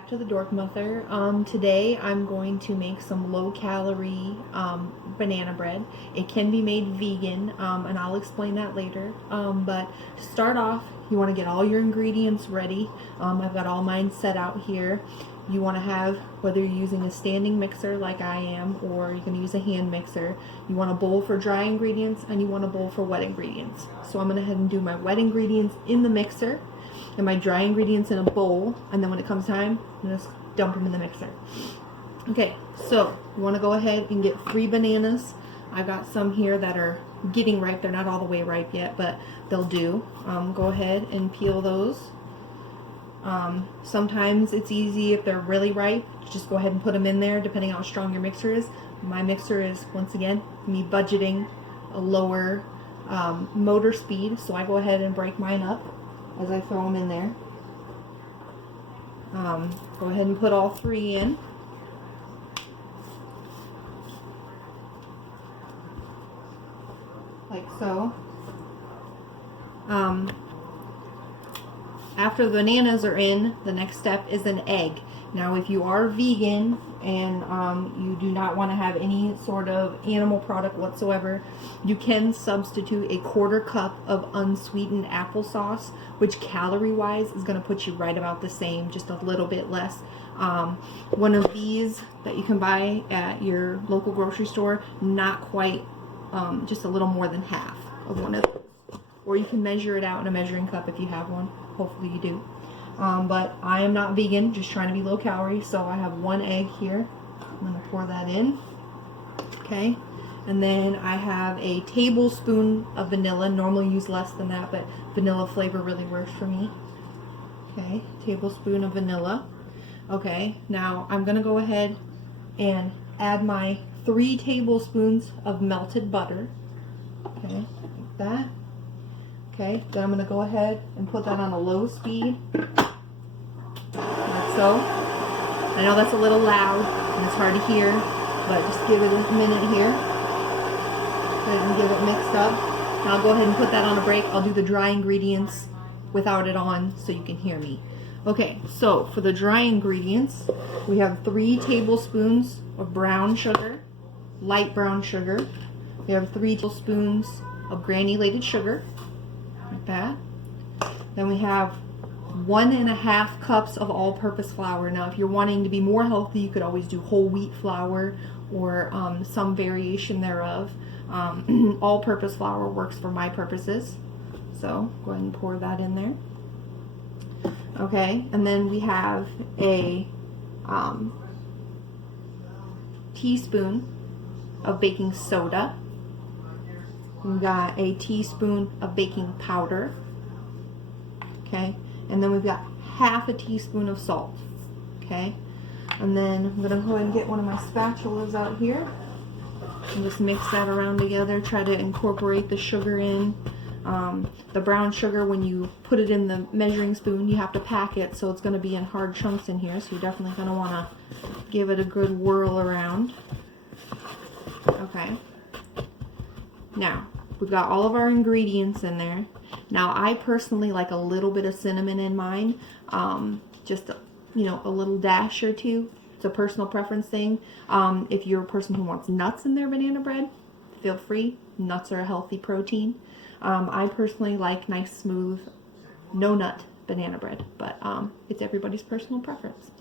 Back to the Dork Mother. Today I'm going to make some low-calorie banana bread. It can be made vegan, and I'll explain that later. But to start off, you want to get all your ingredients ready. I've got all mine set out here. You want to have, whether you're using a standing mixer like I am, or you're going to use a hand mixer, you want a bowl for dry ingredients and you want a bowl for wet ingredients. So I'm going to head and do my wet ingredients in the mixer and my dry ingredients in a bowl, and then when it comes time, I'm just dump them in the mixer. Okay, so you want to go ahead and get 3 bananas. I've got some here that are getting ripe. They're not all the way ripe yet, but they'll do. Go ahead and peel those. Sometimes it's easy if they're really ripe, just go ahead and put them in there depending on how strong your mixer is. My mixer is, once again, me budgeting a lower motor speed, so I go ahead and break mine up as I throw them in there. Go ahead and put all 3 in. Like so. After the bananas are in, the next step is an egg. Now if you are vegan and you do not want to have any sort of animal product whatsoever, you can substitute a 1/4 cup of unsweetened applesauce, which calorie wise is going to put you right about the same, just a little bit less. One of these that you can buy at your local grocery store, not quite, just a little more than half of one of those. Or you can measure it out in a measuring cup if you have one. Hopefully you do. But I am not vegan, just trying to be low calorie, so I have 1 egg here. I'm going to pour that in. Okay. And then I have a tablespoon of vanilla. Normally use less than that, but vanilla flavor really works for me. Okay, tablespoon of vanilla. Okay, now I'm going to go ahead and add my 3 tablespoons of melted butter. Okay, like that. Okay, then I'm going to go ahead and put that on a low speed, like so. I know that's a little loud and it's hard to hear, but just give it a minute here. Go ahead and give it mixed up. Now I'll go ahead and put that on a break. I'll do the dry ingredients without it on so you can hear me. Okay, so for the dry ingredients, we have 3 tablespoons of brown sugar, light brown sugar. We have 3 tablespoons of granulated sugar. Like that. Then we have 1½ cups of all-purpose flour. Now if you're wanting to be more healthy, you could always do whole wheat flour or some variation thereof. All-purpose flour works for my purposes, so go ahead and pour that in there. Okay, and then we have a teaspoon of baking soda. We've got a teaspoon of baking powder, okay, and then we've got 1/2 teaspoon of salt, okay, and then I'm going to go ahead and get one of my spatulas out here and just mix that around together, try to incorporate the sugar in. The brown sugar, when you put it in the measuring spoon, you have to pack it, so it's going to be in hard chunks in here, so you're definitely going to want to give it a good whirl around. Okay. Now, we've got all of our ingredients in there. Now, I personally like a little bit of cinnamon in mine, just, you know, a little dash or 2. It's a personal preference thing. If you're a person who wants nuts in their banana bread, feel free. Nuts are a healthy protein. I personally like nice, smooth, no nut banana bread, but it's everybody's personal preference.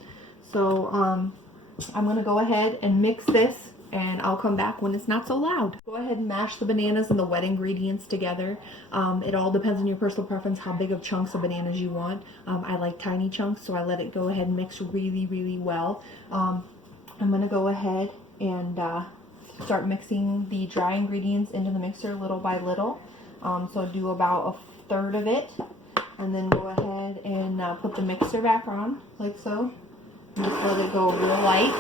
So I'm going to go ahead and mix this, and I'll come back when it's not so loud. Go ahead and mash the bananas and the wet ingredients together. It all depends on your personal preference, how big of chunks of bananas you want. I like tiny chunks, so I let it go ahead and mix really, really well. I'm going to go ahead and start mixing the dry ingredients into the mixer little by little. So do about 1/3 of it, and then go ahead and put the mixer back on, like so. And just let it go real light.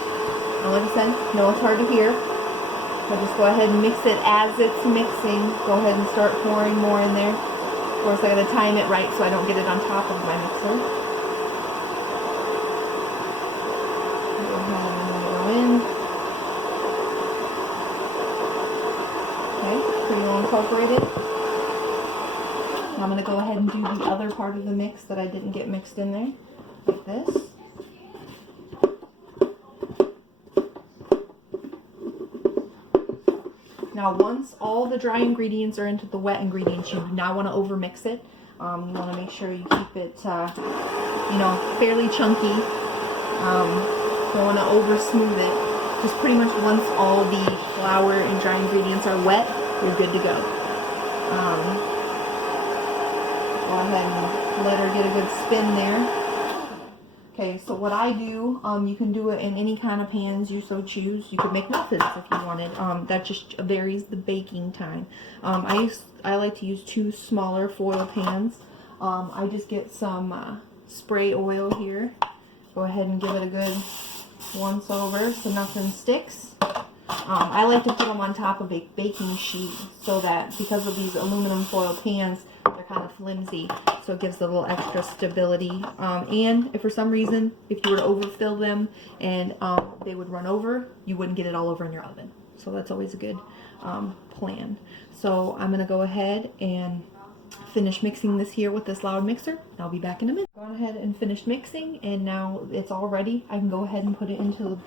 And like I said, no, it's hard to hear, but just go ahead and mix it as it's mixing. Go ahead and start pouring more in there. Of course, I gotta time it right so I don't get it on top of my mixer. Go ahead and let it go in. Okay, pretty well incorporated. I'm going to go ahead and do the other part of the mix that I didn't get mixed in there, like this. Now, once all the dry ingredients are into the wet ingredients, you do not want to over mix it. You want to make sure you keep it, fairly chunky. Don't want to over smooth it. Just pretty much once all the flour and dry ingredients are wet, you're good to go. Go ahead and let her get a good spin there. Okay, so what I do, you can do it in any kind of pans you so choose. You could make muffins if you wanted. That just varies the baking time. I like to use 2 smaller foil pans. I just get some spray oil here. Go ahead and give it a good once over so nothing sticks. I like to put them on top of a baking sheet so that, because of these aluminum foil pans, they're kind of flimsy, so it gives a little extra stability. And if for some reason, if you were to overfill them and they would run over, you wouldn't get it all over in your oven. So that's always a good plan. So I'm going to go ahead and finish mixing this here with this loud mixer. I'll be back in a minute. Gone ahead and finished mixing, and now it's all ready. I can go ahead and put it into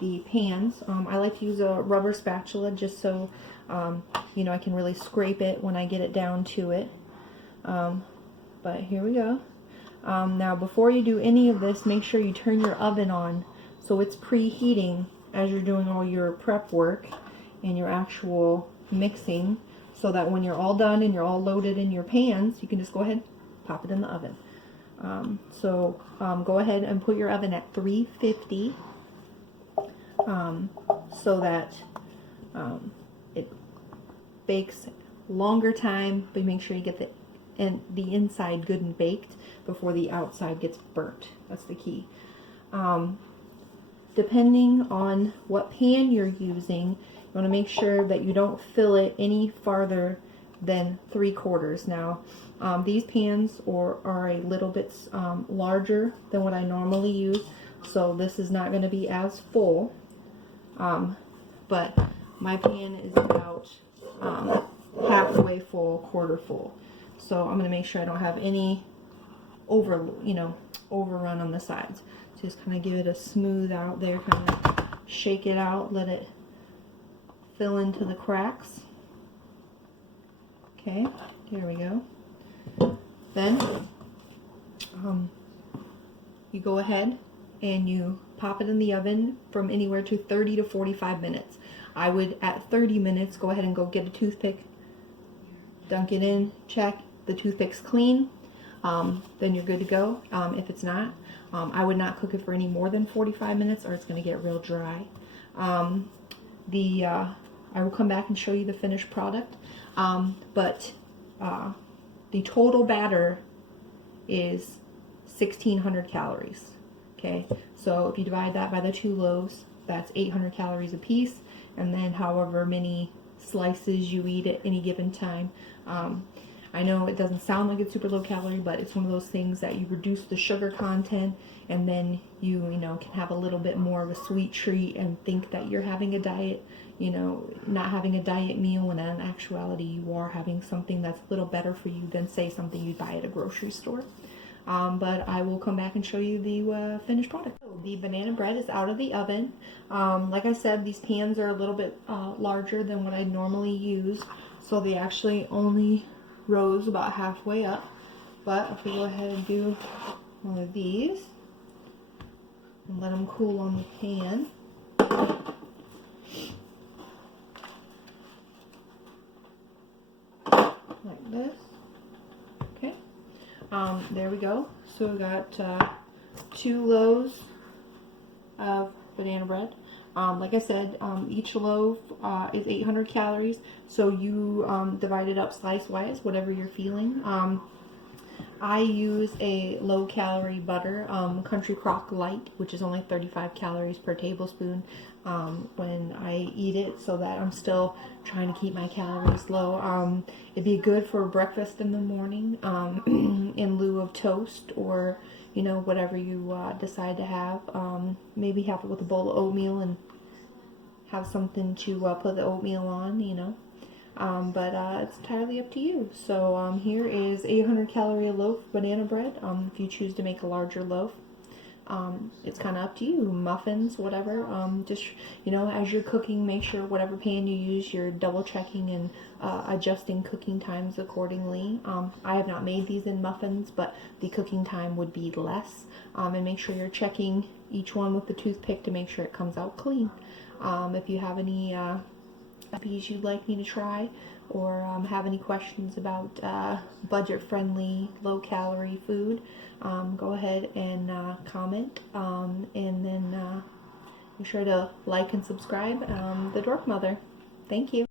the pans. I like to use a rubber spatula just so I can really scrape it when I get it down to it. But here we go. Now before you do any of this, make sure you turn your oven on so it's preheating as you're doing all your prep work and your actual mixing, so that when you're all done and you're all loaded in your pans, you can just go ahead and pop it in the oven. Go ahead and put your oven at 350 so that it bakes longer time, but make sure you get the inside good and baked before the outside gets burnt. That's the key. Depending on what pan you're using, you want to make sure that you don't fill it any farther than 3/4. Now, these pans are a little bit larger than what I normally use, so this is not going to be as full. But my pan is about halfway full, quarter full. So I'm going to make sure I don't have any overrun on the sides. Just kind of give it a smooth out there, kind of shake it out, let it fill into the cracks. Okay, there we go. Then you go ahead and you pop it in the oven from anywhere to 30 to 45 minutes. I would, at 30 minutes, go ahead and go get a toothpick, dunk it in, check, the toothpick's clean, then you're good to go. If it's not, I would not cook it for any more than 45 minutes or it's going to get real dry. I will come back and show you the finished product, but the total batter is 1,600 calories. Okay, so if you divide that by the 2 loaves, that's 800 calories a piece, and then however many slices you eat at any given time. I know it doesn't sound like it's super low calorie, but it's one of those things that you reduce the sugar content, and then you can have a little bit more of a sweet treat and think that you're having a diet, not having a diet meal, when in actuality you are having something that's a little better for you than, say, something you'd buy at a grocery store. But I will come back and show you the finished product. So the banana bread is out of the oven. Like I said, these pans are a little bit larger than what I normally use, so they actually only rose about halfway up. But if we go ahead and do one of these and let them cool on the pan. Like this. Okay. There we go. So we got 2 loaves of banana bread. Like I said, each loaf is 800 calories, so you divide it up slice-wise, whatever you're feeling. I use a low-calorie butter, Country Crock Light, which is only 35 calories per tablespoon when I eat it, so that I'm still trying to keep my calories low. It'd be good for breakfast in the morning in lieu of toast, or whatever you decide to have. Maybe have it with a bowl of oatmeal and have something to put the oatmeal on, but it's entirely up to you. So here is 800 calorie loaf banana bread, if you choose to make a larger loaf. It's kind of up to you. Muffins, whatever. Just, as you're cooking, make sure whatever pan you use, you're double checking and adjusting cooking times accordingly. I have not made these in muffins, but the cooking time would be less. And make sure you're checking each one with the toothpick to make sure it comes out clean. If you have any recipes you'd like me to try, or have any questions about budget-friendly, low-calorie food, go ahead and comment, and then be sure to like and subscribe. The Dork Mother. Thank you.